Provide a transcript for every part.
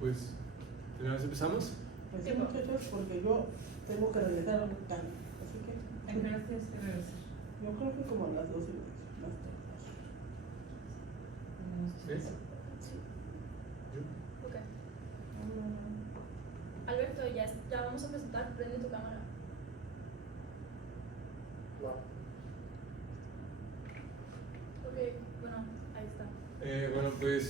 Pues, ¿de una vez empezamos? Pues sí, muchachos, porque yo tengo que regresar a un cambio. Así que. ¿A qué hora tienes que regresar? Yo creo que como a las 12 más tarde. ¿Sí? Sí. ¿Yo? Ok. Alberto, ya vamos a presentar. Prende tu cámara. No. Ok, bueno, ahí está. Bueno, pues,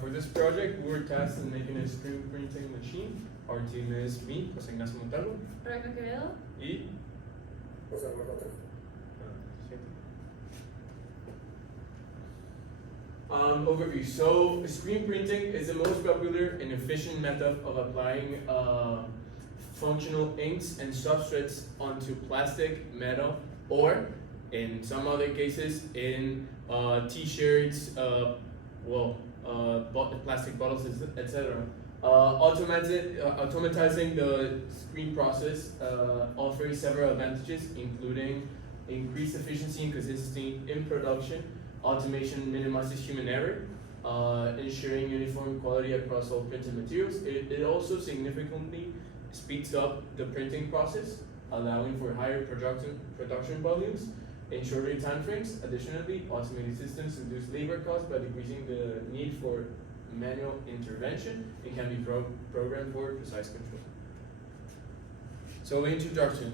for this project, we were tasked in making a screen printing machine. Our team is me, José Ignacio Montalvo, Rebeca, Quevedo. y... José Alberto Trejo. Overview. So, screen printing is the most popular and efficient method of applying functional inks and substrates onto plastic, metal, or in some other cases, in t-shirts, plastic bottles, etc. Automatizing the screen process offers several advantages, including increased efficiency and consistency in production. Automation minimizes human error, ensuring uniform quality across all printed materials. It also significantly speeds up the printing process, allowing for higher production volumes in shorter time frames. Additionally, automated systems reduce labor costs by decreasing the need for manual intervention and can be programmed for precise control. So, introduction.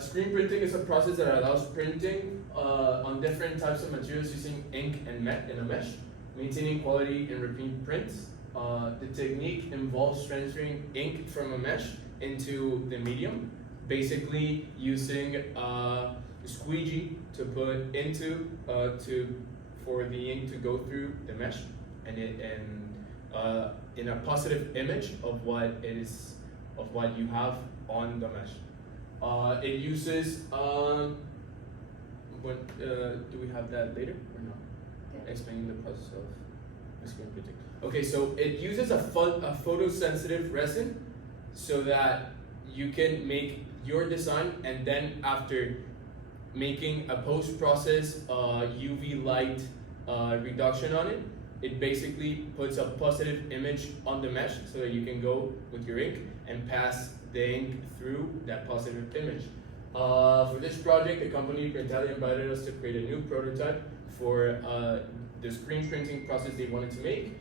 Screen printing is a process that allows printing on different types of materials using ink and in a mesh, maintaining quality and repeat prints. The technique involves transferring ink from a mesh into the medium, basically using a squeegee to put into for the ink to go through the mesh, and in a positive image of what you have on the mesh. It uses do we have that later or no? Okay. Explaining the process of screen printing. Okay, so it uses a photosensitive resin so that you can make your design, and then after making a post-process UV light reduction on it, it basically puts a positive image on the mesh so that you can go with your ink and pass the ink through that positive image. For this project, the company Printalia invited us to create a new prototype for the screen printing process they wanted to make,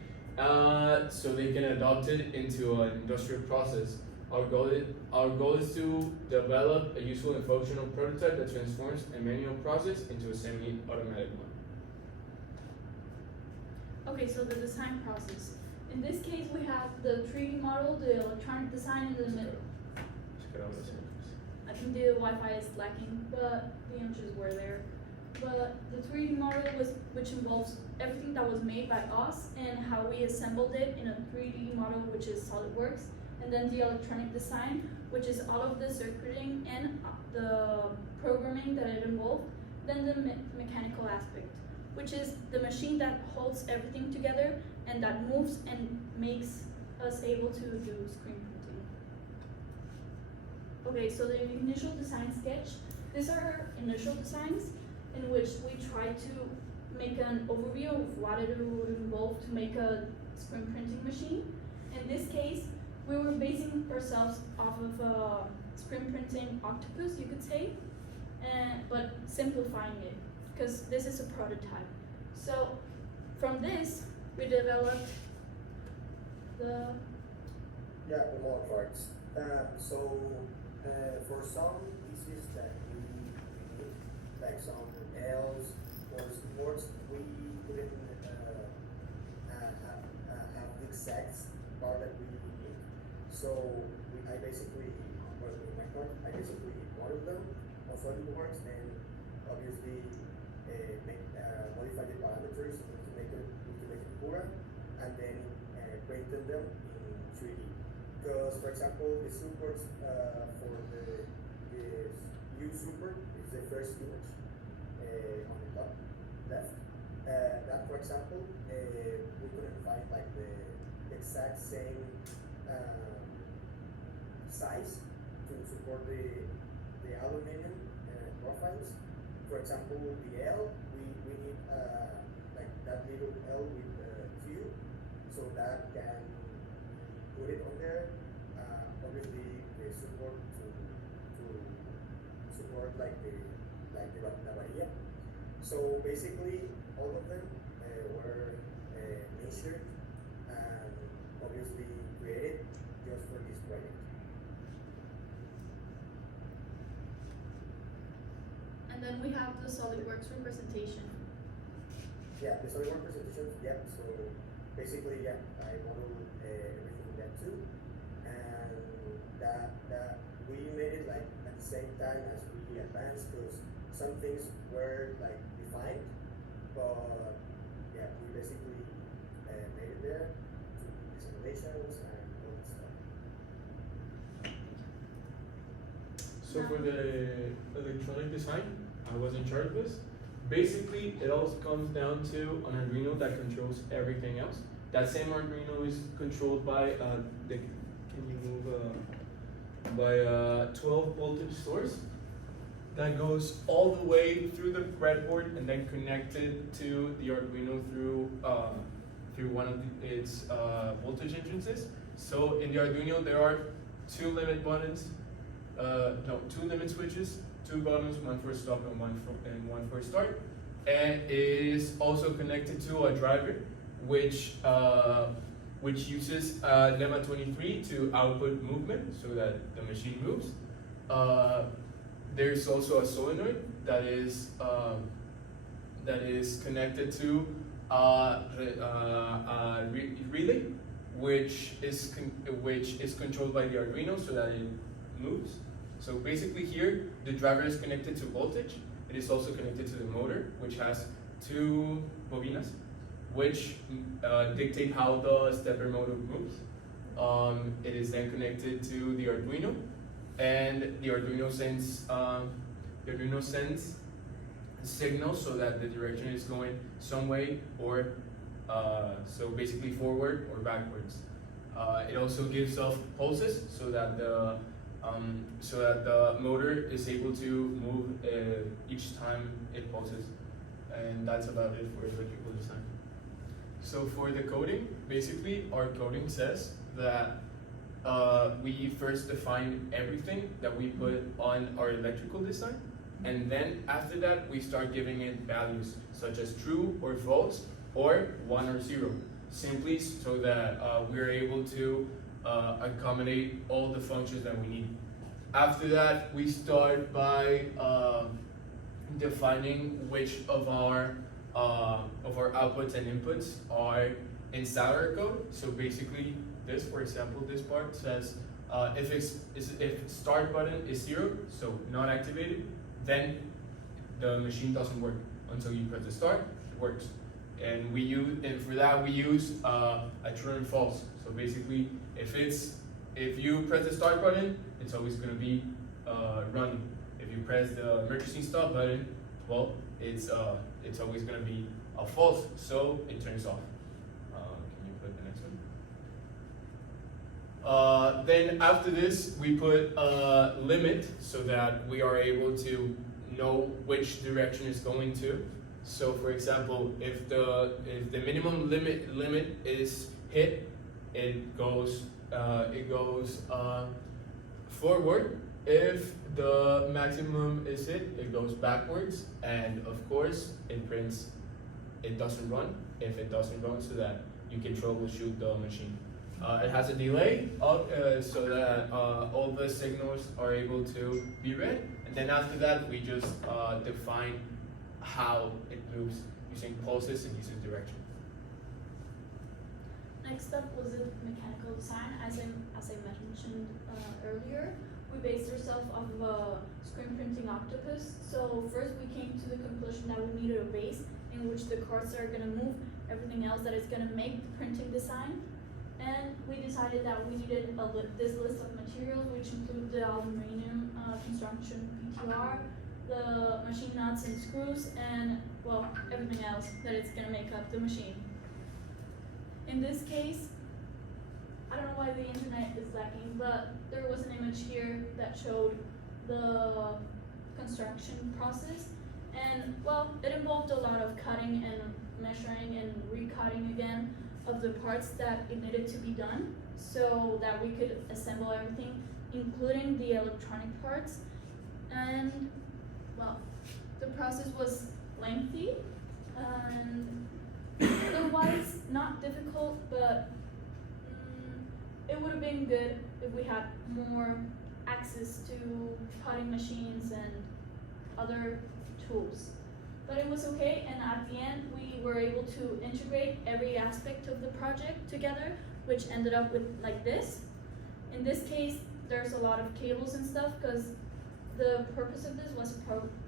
so they can adopt it into an industrial process. Our goal is to develop a useful and functional prototype that transforms a manual process into a semi-automatic one. Okay, so the design process. In this case, we have the 3D model, the electronic design in the middle. I think the Wi-Fi is lacking, but the images were there. But the 3D model which involves everything that was made by us and how we assembled it in a 3D model, which is SolidWorks. And then the electronic design, which is all of the circuiting and the programming that it involved. Then the mechanical aspect, which is the machine that holds everything together and that moves and makes us able to do screen printing. Okay, so the initial design sketch. These are our initial designs in which we try to make an overview of what it would involve to make a screen printing machine. In this case, we were basing ourselves off of a screen printing octopus, you could say, but simplifying it, because this is a prototype. So from this, we developed the model parts. For some pieces that we need, like some L's or supports, we couldn't have the exact part that we need. So I basically modeled them on SolidWorks and obviously modify the parameters to make it current, and then printed them in 3D. Because, for example, the supports for the new support is the first image on the top left. That, for example, we couldn't find like the exact same size to support the aluminum profiles. For example, the L, we need like that little L with Q, so that can put it on there. Obviously, the support to support like the la bahía. So basically, all of them were measured and obviously created just for this project. And then we have the SolidWorks representation. Yeah, the SolidWorks presentation, yeah, so basically, yeah, I modeled everything in that too. And that we made it like at the same time as we advanced because some things were like defined, but yeah, we basically made it there to the simulations and all that stuff. So for the electronic design, I was in charge of this. Basically, it all comes down to an Arduino that controls everything else. That same Arduino is controlled by can you move by 12 voltage source that goes all the way through the breadboard and then connected to the Arduino through one of its voltage entrances. So in the Arduino there are two limit buttons, two limit switches, two buttons, one for stop and one for start, and it is also connected to a driver which uses lemma 23 to output movement so that the machine moves. There's also a solenoid that is connected to a relay, which is controlled by the Arduino so that it moves. So basically here, the driver is connected to voltage. It is also connected to the motor, which has two bobinas, which dictate how the stepper motor moves. It is then connected to the Arduino, and the Arduino sends signals so that the direction is going some way, or so basically forward or backwards. It also gives off pulses so that the motor is able to move each time it pulses, and that's about it for electrical design. So for the coding, basically our coding says that we first define everything that we put on our electrical design, and then after that we start giving it values such as true or false or 1 or 0, simply so that we're able to accommodate all the functions that we need. After that, we start by defining which of our outputs and inputs are inside our code. So basically, this, for example, this part says if start button is 0, so not activated, then the machine doesn't work until you press the start. It works, and for that we use a true and false. So basically, if you press the start button, it's always going to be running. If you press the emergency stop button, well, it's always going to be a false, so it turns off. Can you put the next one? Then after this, we put a limit so that we are able to know which direction it's going to. So for example, if the minimum limit is hit, it goes forward. If the maximum is hit, it goes backwards, and of course it prints it doesn't run if it doesn't run, so that you can troubleshoot the machine. It has a delay so that all the signals are able to be read, and then after that we just define how it moves using pulses and using direction. Next up was the mechanical design. As I mentioned earlier, we based ourselves off of a screen printing octopus. So first we came to the conclusion that we needed a base in which the cards are going to move, everything else that is going to make the printing design. And we decided that we needed this list of materials, which include the aluminum construction PTR, the machine nuts and screws, and well, everything else that is going to make up the machine. In this case, I don't know why the internet is lacking, but there was an image here that showed the construction process, and well, it involved a lot of cutting and measuring and recutting again of the parts that it needed to be done. so that we could assemble everything, including the electronic parts. And well, the process was lengthy and otherwise not difficult, but it would have been good if we had more access to cutting machines and other tools. But it was okay, and at the end we were able to integrate every aspect of the project together, which ended up with like this. In this case, there's a lot of cables and stuff because the purpose of this was a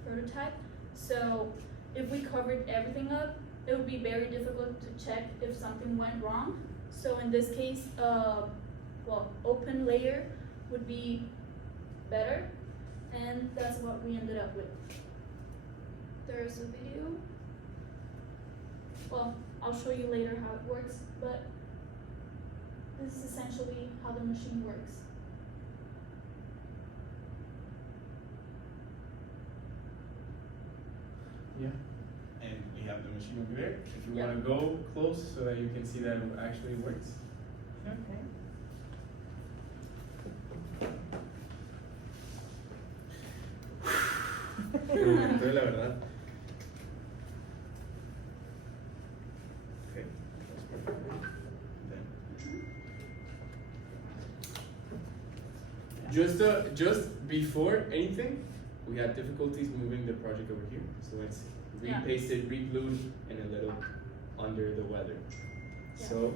prototype. So if we covered everything up, it would be very difficult to check if something went wrong. So in this case, open layer would be better, and that's what we ended up with. There's a video. Well, I'll show you later how it works, but this is essentially how the machine works. Yeah. And we have the machine over there. If you Yeah. want to go close so that you can see that it actually works. Okay. Entonces, la verdad. Okay. Just before anything, we had difficulties moving the project over here. So it's Yeah. repasted, re-glued, and a little under the weather. Yeah. So